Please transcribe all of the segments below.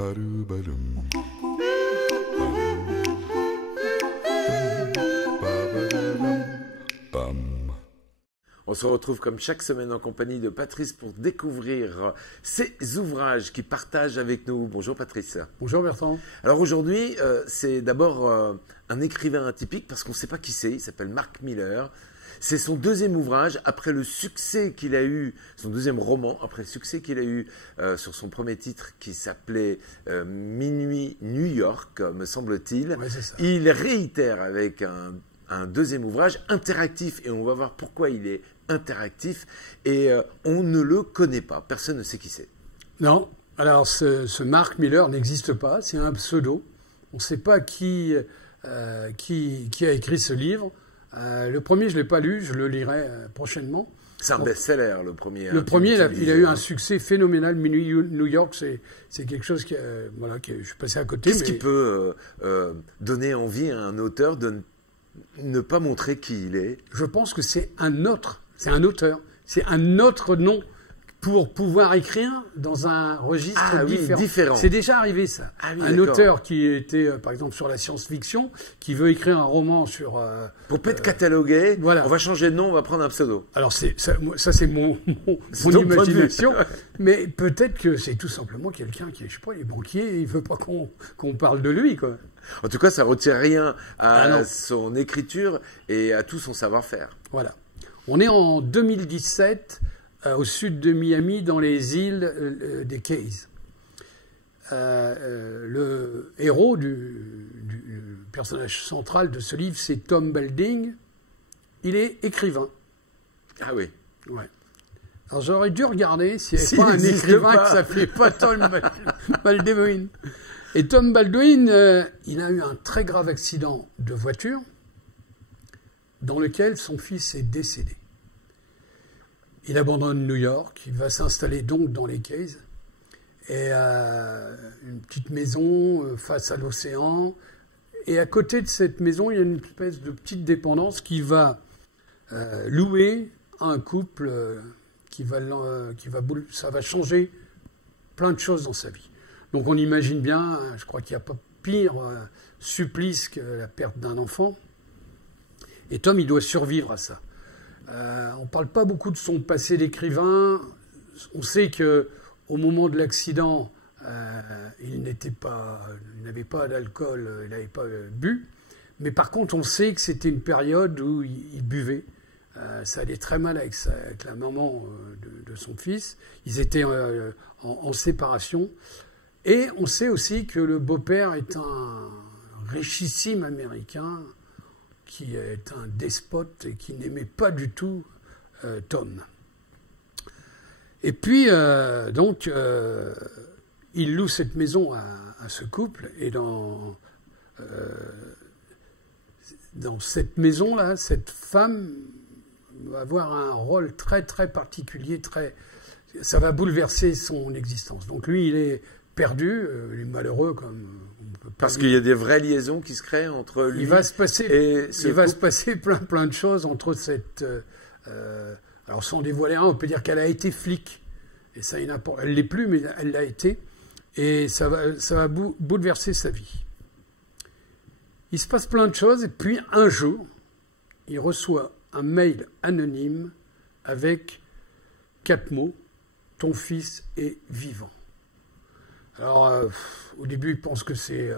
On se retrouve comme chaque semaine en compagnie de Patrice pour découvrir ses ouvrages qu'il partage avec nous. Bonjour Patrice. Bonjour Bertrand. Alors aujourd'hui, c'est d'abord un écrivain atypique parce qu'on ne sait pas qui c'est. Il s'appelle Mark Miller. C'est son deuxième ouvrage après le succès qu'il a eu, son deuxième roman, après le succès qu'il a eu sur son premier titre qui s'appelait Minuit New York, me semble-t-il. Ouais, c'est ça. Il réitère avec un deuxième ouvrage interactif et on va voir pourquoi il est interactif et on ne le connaît pas, personne ne sait qui c'est. Non, alors ce Mark Miller n'existe pas, c'est un pseudo. On ne sait pas qui a écrit ce livre. Le premier, je ne l'ai pas lu, je le lirai prochainement. C'est un best-seller, le premier. Le premier, il a eu un succès phénoménal. Minuit New York, c'est quelque chose que je suis passé à côté. Qu'est-ce qui peut donner envie à un auteur de ne pas montrer qui il est? Je pense que c'est un auteur, c'est un autre nom pour pouvoir écrire dans un registre différent. C'est déjà arrivé ça. Un auteur qui était, par exemple, sur la science-fiction, qui veut écrire un roman sur... pour pas être catalogué, voilà. On va changer de nom, on va prendre un pseudo. Alors ça c'est mon imagination, mais peut-être que c'est tout simplement quelqu'un qui, je sais pas, il est banquier, il veut pas qu'on parle de lui, quoi. En tout cas, ça retire rien à son écriture et à tout son savoir-faire. Voilà. On est en 2017... au sud de Miami, dans les îles des Keys. Le héros du personnage central de ce livre, c'est Tom Baldwin. Il est écrivain. Ah oui. Ouais. Alors j'aurais dû regarder s'il n'y avait pas un écrivain qui s'appelait pas Tom Baldwin. Et Tom Baldwin, il a eu un très grave accident de voiture dans lequel son fils est décédé. Il abandonne New York, il va s'installer donc dans les Keys, et une petite maison face à l'océan. Et à côté de cette maison, il y a une espèce de petite dépendance qui va louer à un couple ça va changer plein de choses dans sa vie. Donc on imagine bien, je crois qu'il n'y a pas pire supplice que la perte d'un enfant. Et Tom, il doit survivre à ça. On ne parle pas beaucoup de son passé d'écrivain. On sait qu'au moment de l'accident, il n'avait pas d'alcool, il n'avait pas bu. Mais par contre, on sait que c'était une période où il buvait. Ça allait très mal avec la maman de son fils. Ils étaient en séparation. Et on sait aussi que le beau-père est un richissime Américain qui est un despote et qui n'aimait pas du tout Tom. Et puis, il loue cette maison à ce couple, et dans cette maison-là, cette femme va avoir un rôle très, très particulier, ça va bouleverser son existence. Donc lui, il est perdu, il est malheureux comme... Parce qu'il y a des vraies liaisons qui se créent entre lui et il va se passer plein de choses entre cette... alors sans dévoiler rien, on peut dire qu'elle a été flic. Et ça, elle ne l'est plus, mais elle l'a été. Et ça va bouleverser sa vie. Il se passe plein de choses, et puis un jour, il reçoit un mail anonyme avec 4 mots, « Ton fils est vivant ». Alors, au début, il pense que c'est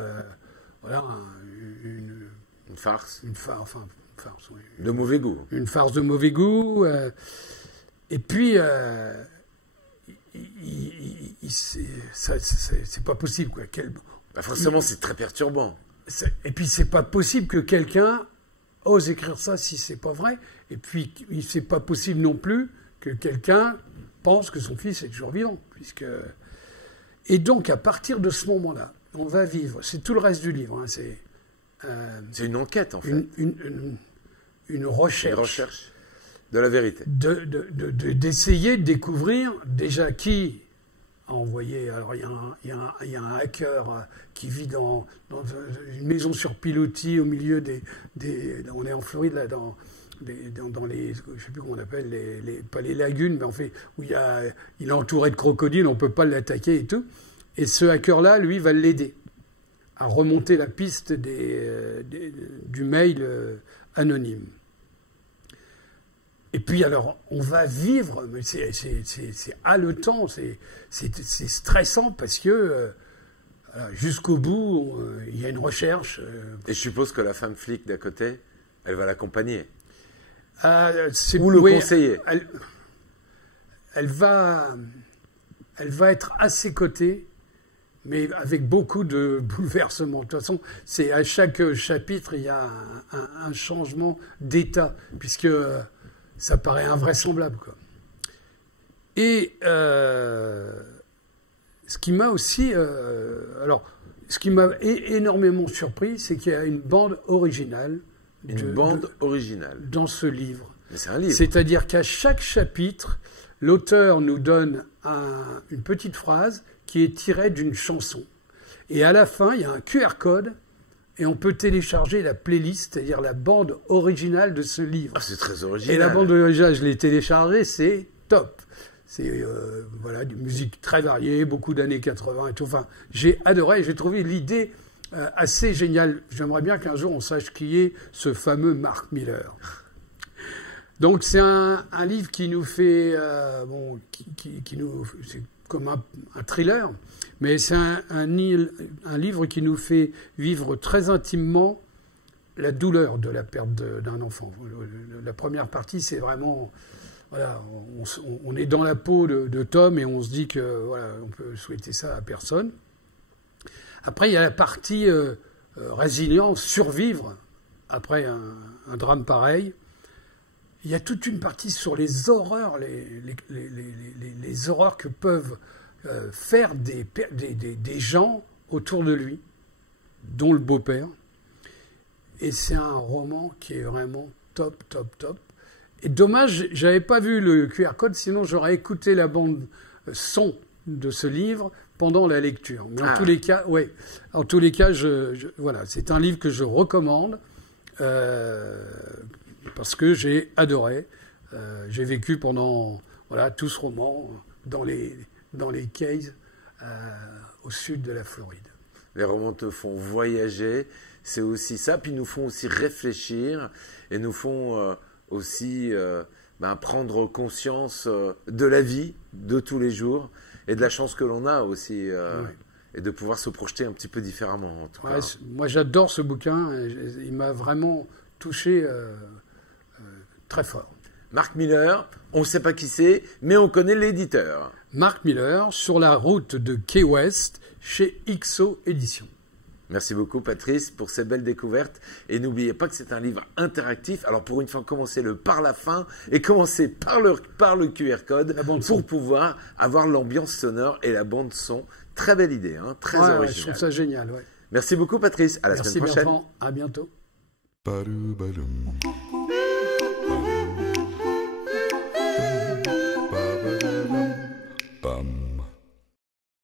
une farce. Une farce, oui. De mauvais goût. Une farce de mauvais goût. Et puis, c'est pas possible, quoi. Forcément, c'est très perturbant. Et puis, c'est pas possible que quelqu'un ose écrire ça si c'est pas vrai. Et puis, c'est pas possible non plus que quelqu'un pense que son fils est toujours vivant, Et donc, à partir de ce moment-là, on va vivre, c'est tout le reste du livre, hein, c'est une enquête, en fait. Une recherche. Une recherche de la vérité. D'essayer de découvrir déjà qui a envoyé... Alors, il y a un hacker qui vit dans une maison sur pilotis au milieu on est en Floride, là, dans les, je ne sais plus comment on appelle, pas les lagunes, mais en fait, où il est entouré de crocodiles, on ne peut pas l'attaquer et tout. Et ce hacker-là, lui, va l'aider à remonter la piste du mail anonyme. Et puis alors, on va vivre, mais c'est haletant, c'est stressant parce que voilà, jusqu'au bout, il y a une recherche. Et je suppose que la femme flic d'à côté, elle va l'accompagner. Ou le conseiller. Elle va être à ses côtés, mais avec beaucoup de bouleversements. De toute façon, à chaque chapitre, il y a un changement d'état, puisque ça paraît invraisemblable, quoi. Et ce qui m'a aussi... ce qui m'a énormément surpris, c'est qu'il y a une bande originale. Originale dans ce livre. Mais c'est un livre. C'est-à-dire qu'à chaque chapitre, l'auteur nous donne une petite phrase qui est tirée d'une chanson. Et à la fin, il y a un QR code et on peut télécharger la playlist, c'est-à-dire la bande originale de ce livre. Ah, c'est très original. Et la bande originale, je l'ai téléchargée, c'est top. C'est voilà, du musique très variée, beaucoup d'années 80 et tout. Enfin, j'ai adoré, j'ai trouvé l'idée assez géniale. J'aimerais bien qu'un jour on sache qui est ce fameux Mark Miller. Donc c'est un livre qui nous fait, c'est comme un thriller, mais c'est un livre qui nous fait vivre très intimement la douleur de la perte d'un enfant. La première partie, c'est vraiment, voilà, on est dans la peau de Tom et on se dit que voilà, on peut souhaiter ça à personne. Après, il y a la partie résilience, survivre après un drame pareil. Il y a toute une partie sur les horreurs, les horreurs que peuvent faire des gens autour de lui, dont le beau-père. Et c'est un roman qui est vraiment top, top, top. Et dommage, j'avais pas vu le QR code, sinon j'aurais écouté la bande son de ce livre pendant la lecture. Mais en tous les cas, ouais, en tous les cas, voilà, c'est un livre que je recommande parce que j'ai adoré. J'ai vécu pendant tout ce roman dans les cays au sud de la Floride. Les romans te font voyager, c'est aussi ça, puis nous font aussi réfléchir et nous font aussi prendre conscience de la vie de tous les jours et de la chance que l'on a aussi et de pouvoir se projeter un petit peu différemment. En tout cas. Moi j'adore ce bouquin, il m'a vraiment touché très fort. Mark Miller, on ne sait pas qui c'est, mais on connaît l'éditeur. Mark Miller, Sur la route de Key West, chez XO Éditions. Merci beaucoup Patrice pour ces belles découvertes. Et n'oubliez pas que c'est un livre interactif. Alors pour une fois, commencez-le par la fin et commencez par le QR code pour pouvoir avoir l'ambiance sonore et la bande son. Très belle idée, hein, très originale. Je trouve ça génial. Ouais. Merci beaucoup Patrice, à la semaine prochaine. Bertrand, à bientôt.